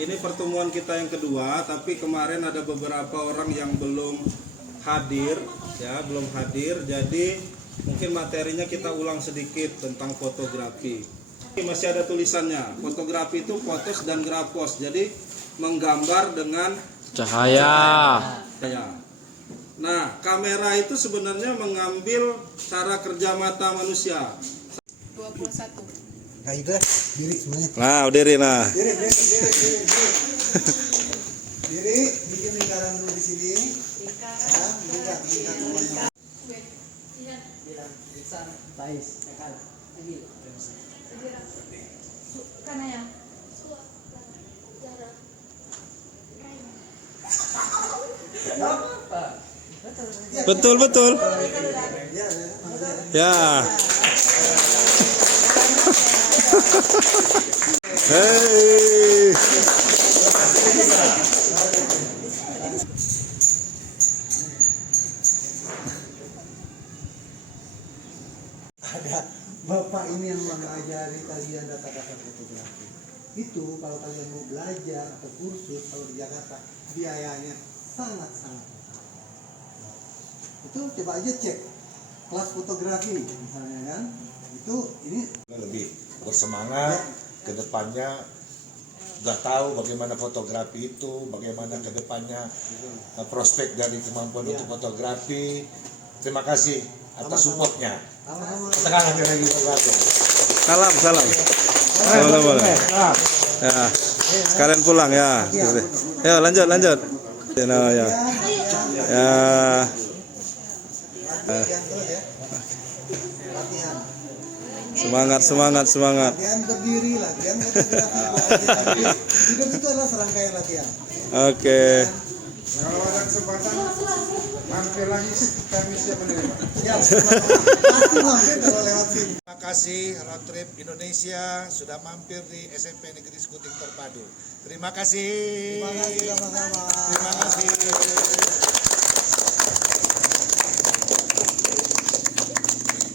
Ini pertemuan kita yang kedua, tapi kemarin ada beberapa orang yang belum hadir, ya, belum hadir. Jadi mungkin materinya kita ulang sedikit tentang fotografi. Masih ada tulisannya, fotografi itu fotos dan grafos. Jadi menggambar dengan cahaya. Nah, kamera itu sebenarnya mengambil cara kerja mata manusia. 21. Nah itu diri semuanya. Nah, berdiri nah. Diri. Diri, bikin lingkaran dulu di sini. Lingkaran semuanya. Betul. Ya. Hei. Ada bapak ini yang mengajari kalian data-data fotografi. Itu kalau kalian mau belajar atau kursus kalau di Jakarta biayanya sangat-sangat mahal. Itu coba aja cek kelas fotografi misalnya kan. Itu ini lebih bersemangat ke depannya, sudah tahu bagaimana fotografi itu, bagaimana ke depannya prospek dari kemampuan untuk fotografi. Terima kasih atas supportnya. Tekan lagi fotografi. Salam. Boleh. Ya. Kalian pulang ya. Ya, lanjut. Ya. Semangat. latihan berdiri, latihan fotografi. Hidup itu adalah serangkaian latihan. Oke. Kalau ada kesempatan, mampir lagi kami siap menerima. Ya, pasti mampir kalau lewat sini. Terima kasih Road Trip Indonesia sudah mampir di SMP Negeri Skuting Terpadu. Terima kasih. Terima kasih sama-sama. Terima kasih.